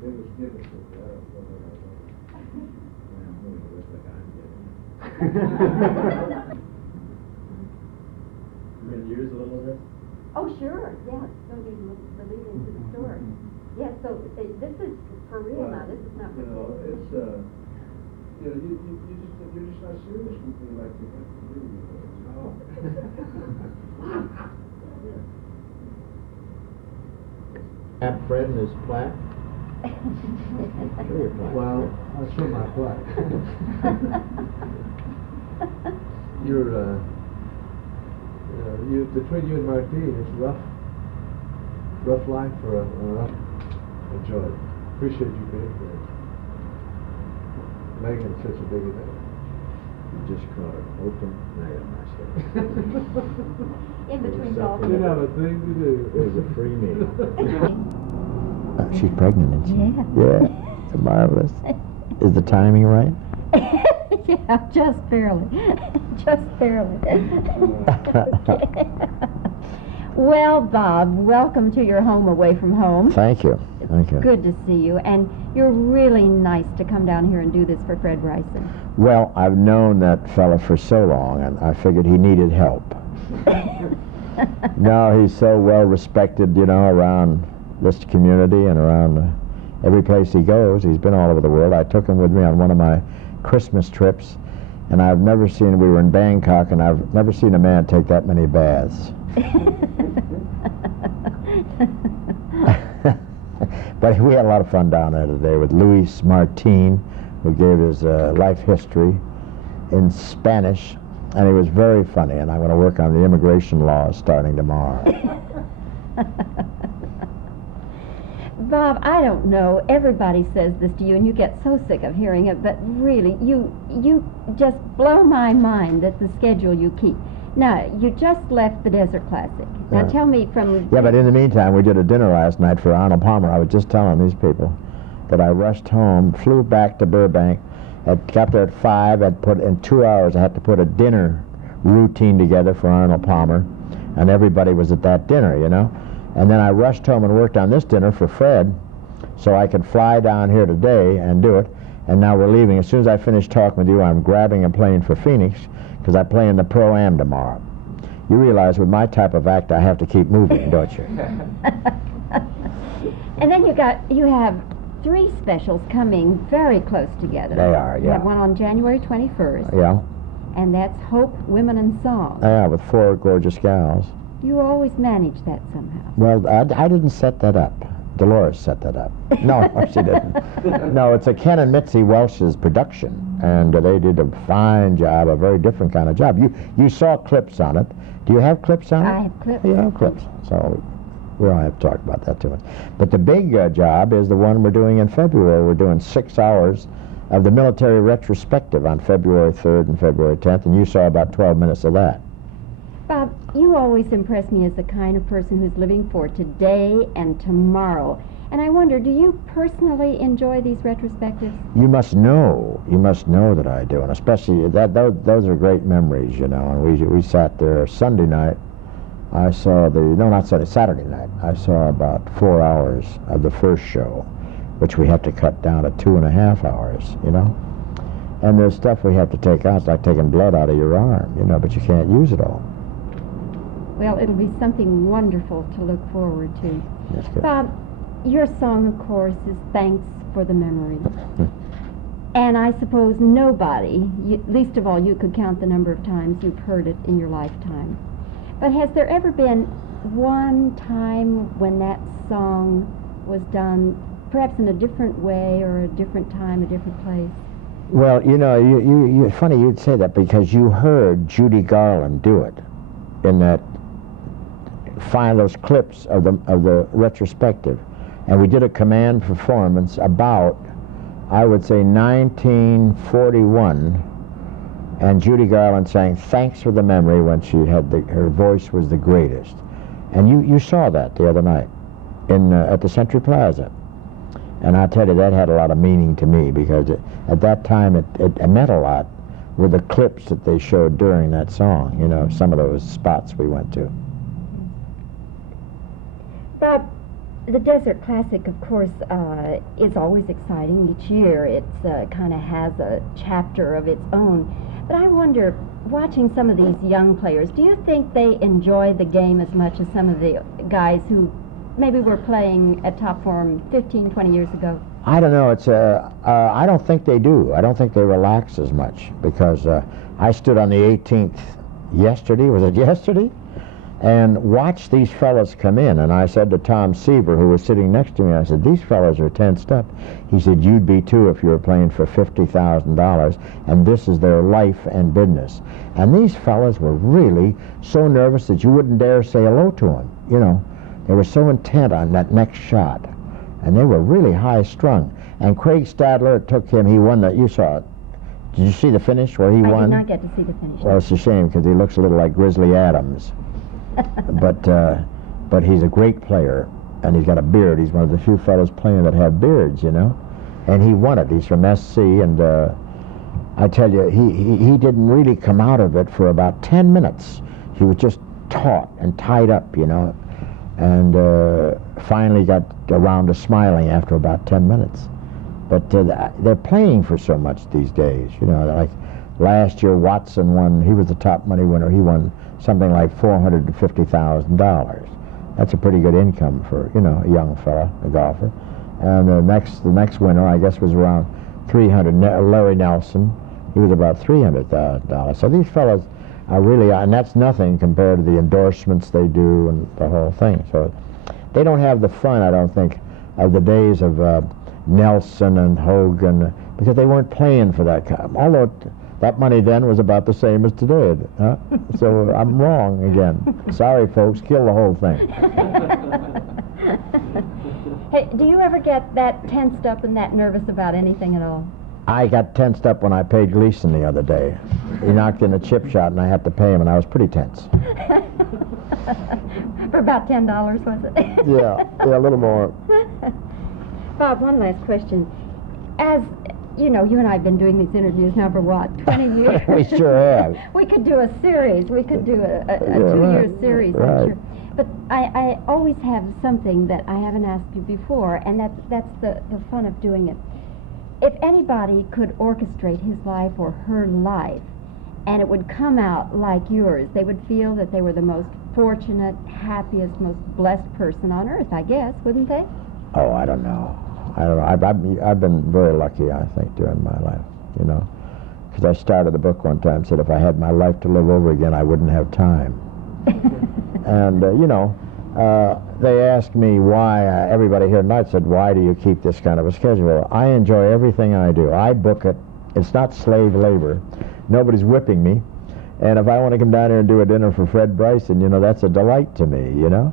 Give us a You can use a little of this? Oh, sure, yeah, it's going to be the lead into the story. Yeah, so this is for real now, this is not for real. It's, you're just not serious with me like you have to do. Have Fred and his plaque? Show your plaque. Well, I'll show my plaque. Between you and Martine, it's rough life for a rough joy. Appreciate you being here. Megan's such a big event. You just caught an open mail myself. In between golf. Didn't have a thing to do. It was a free meal. She's pregnant, isn't she? Yeah. Yeah, marvelous. Is the timing right? Yeah, just barely. Just barely. Well, Bob, welcome to your home away from home. Thank you. Thank you. Good to see you, and you're really nice to come down here and do this for Fred Ryson. Well, I've known that fella for so long, and I figured he needed help. No, he's so well respected, around this community and around every place he goes. He's been all over the world. I took him with me on one of my Christmas trips, and we were in Bangkok, and I've never seen a man take that many baths. But we had a lot of fun down there today with Luis Martin, who gave his life history in Spanish, and he was very funny, and I'm going to work on the immigration laws starting tomorrow. Bob, I don't know. Everybody says this to you, and you get so sick of hearing it, but really, you just blow my mind that the schedule you keep. Now, you just left the Desert Classic. Now, tell me from... Yeah, but in the meantime, we did a dinner last night for Arnold Palmer. I was just telling these people that I rushed home, flew back to Burbank, got there at 5, in 2 hours, I had to put a dinner routine together for Arnold Palmer, and everybody was at that dinner, And then I rushed home and worked on this dinner for Fred, so I could fly down here today and do it. And now we're leaving. As soon as I finish talking with you, I'm grabbing a plane for Phoenix, because I play in the Pro-Am tomorrow. You realize with my type of act, I have to keep moving, don't you? And then you have 3 specials coming very close together. They are, yeah. You have one on January 21st. Yeah. And that's Hope, Women, and Song. Yeah, with 4 gorgeous gals. You always manage that somehow. Well, I didn't set that up. Dolores set that up. No, she didn't. No, it's a Ken and Mitzi Welsh's production, and they did a fine job, a very different kind of job. You saw clips on it. Do you have clips on it? I have clips. You have clips. So we don't have to talk about that too much. But the big job is the one we're doing in February. We're doing 6 hours of the military retrospective on February 3rd and February 10th, and you saw about 12 minutes of that. Bob, you always impress me as the kind of person who's living for today and tomorrow. And I wonder, do you personally enjoy these retrospectives? You must know that I do, and especially those are great memories, And we sat there Sunday night. I saw Saturday night. I saw about 4 hours of the first show, which we have to cut down to 2.5 hours, And there's stuff we have to take out. It's like taking blood out of your arm, but you can't use it all. Well, it'll be something wonderful to look forward to. That's good. Bob, your song, of course, is Thanks for the Memory. And I suppose nobody, least of all you, could count the number of times you've heard it in your lifetime. But has there ever been one time when that song was done, perhaps in a different way or a different time, a different place? Well, you funny you'd say that, because you heard Judy Garland do it in that those clips of the retrospective, and we did a command performance about, I would say, 1941, and Judy Garland sang "Thanks for the Memory" when she had her voice was the greatest, and you saw that the other night at the Century Plaza, and I tell you, that had a lot of meaning to me, because at that time it meant a lot with the clips that they showed during that song, some of those spots we went to. Bob, The Desert Classic, of course, is always exciting. Each year it kind of has a chapter of its own. But I wonder, watching some of these young players, do you think they enjoy the game as much as some of the guys who maybe were playing at top form 15, 20 years ago? I don't know. I don't think they do. I don't think they relax as much, because I stood on the 18th yesterday. Was it yesterday? And watched these fellas come in, and I said to Tom Seaver, who was sitting next to me, I said, these fellas are tensed up. He said, you'd be too if you were playing for $50,000, and this is their life and business. And these fellas were really so nervous that you wouldn't dare say hello to them. You know, they were so intent on that next shot, and they were really high-strung. And Craig Stadler, it took him, he won you saw it. Did you see the finish where he won? I did not get to see the finish. Well, it's a shame, because he looks a little like Grizzly Adams. But he's a great player, and he's got a beard. He's one of the few fellows playing that have beards, you know. And he won it. He's from SC, and I tell you, he didn't really come out of it for about 10 minutes. He was just taut and tied up, you know, and finally got around to smiling after about 10 minutes. But they're playing for so much these days, you know. Like last year, Watson won. He was the top money winner. He won something like $450,000. That's a pretty good income for, you know, a young fella, a golfer. And the next winner, I guess, was around 300. Larry Nelson, he was about $300,000. So these fellas are really, and that's nothing compared to the endorsements they do and the whole thing. So they don't have the fun, I don't think, of the days of Nelson and Hogan, because they weren't playing for that kind. Although that money then was about the same as today. Huh? So I'm wrong again. Sorry, folks. Kill the whole thing. Hey, do you ever get that tensed up and that nervous about anything at all? I got tensed up when I paid Gleason the other day. He knocked in a chip shot, and I had to pay him, and I was pretty tense. For about $10, was it? Yeah, a little more. Bob, one last question. As you know, you and I have been doing these interviews now for what, 20 years? We sure have. We could do a series. We could do a two-year series, right. I'm sure. But I always have something that I haven't asked you before, and that's the fun of doing it. If anybody could orchestrate his life or her life, and it would come out like yours, they would feel that they were the most fortunate, happiest, most blessed person on earth, I guess, wouldn't they? Oh, I don't know. I've been very lucky, I think, during my life, you know, because I started a book one time, said if I had my life to live over again, I wouldn't have time. And, you know, they asked me why, everybody here tonight said, why do you keep this kind of a schedule? I enjoy everything I do. I book it. It's not slave labor. Nobody's whipping me. And if I want to come down here and do a dinner for Fred Bryson, you know, that's a delight to me, you know.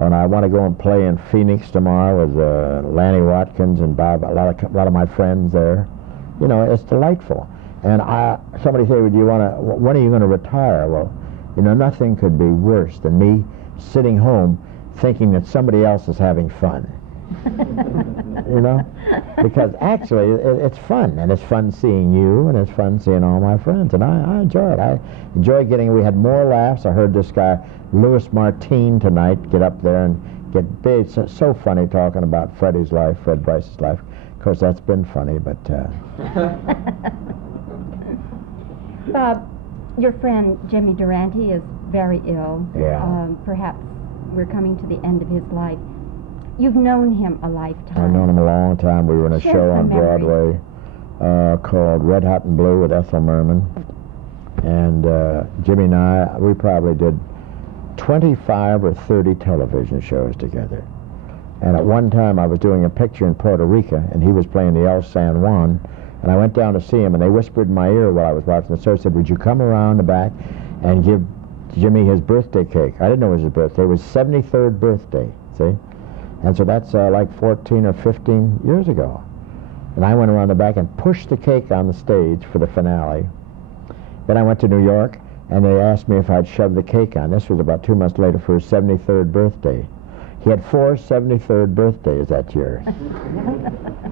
And I want to go and play in Phoenix tomorrow with Lanny Watkins and Bob, a lot of my friends there. You know, it's delightful. And somebody said, when are you going to retire? Well, you know, nothing could be worse than me sitting home thinking that somebody else is having fun. You know? Because actually, it's fun. And it's fun seeing you, and it's fun seeing all my friends. And I enjoy it. I enjoy we had more laughs. I heard this guy, Louis Martine, tonight get up there and get big. It's so funny talking about Freddie's life, Fred Bryce's life. Of course, that's been funny, but... Bob, your friend Jimmy Durante is very ill. Yeah. Perhaps we're coming to the end of his life. You've known him a lifetime. I've known him a long time. We were in a Share show on some memories. Broadway called Red Hot and Blue with Ethel Merman. And Jimmy and I, we probably did 25 or 30 television shows together. And at one time I was doing a picture in Puerto Rico, and he was playing the El San Juan, and I went down to see him, and they whispered in my ear while I was watching the show, said, would you come around the back and give Jimmy his birthday cake? I didn't know it was his birthday. It was his 73rd birthday, see? And so that's like 14 or 15 years ago. And I went around the back and pushed the cake on the stage for the finale. Then I went to New York, and they asked me if I'd shove the cake on. This was about 2 months later for his 73rd birthday. He had 4 73rd birthdays that year.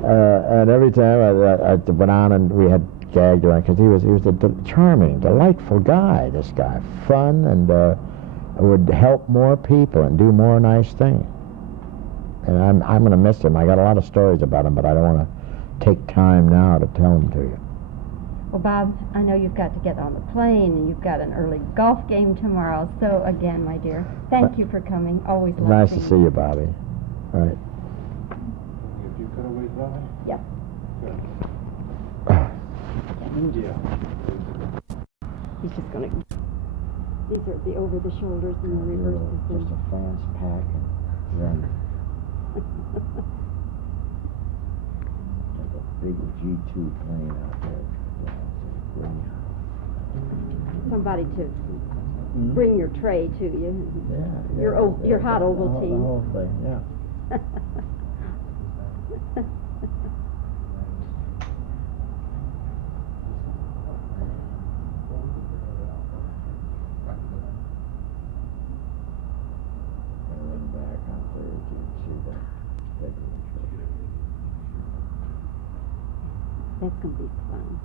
And every time I went on and we had gagged around, because he was a charming, delightful guy, this guy. Fun, and would help more people and do more nice things. And I'm going to miss him. I got a lot of stories about him, but I don't want to take time now to tell them to you. Well, Bob, I know you've got to get on the plane and you've got an early golf game tomorrow. So again, my dear, thank you for coming. Always love Nice to seeing see you, Bobbie. All right. If you cut away, Bobbie? Yep. Yeah. He's just going to... These are the over-the-shoulders and the reverses. Just a fast pack and run. Like a big G2 plane out there. Somebody to bring your tray to you. Yeah. Your hot the oval whole- tea. The whole thing, yeah. I went back on Thursday and see that bedroom show. That's going to be fun.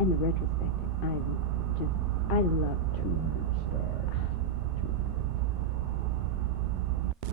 And the retrospective, I love Too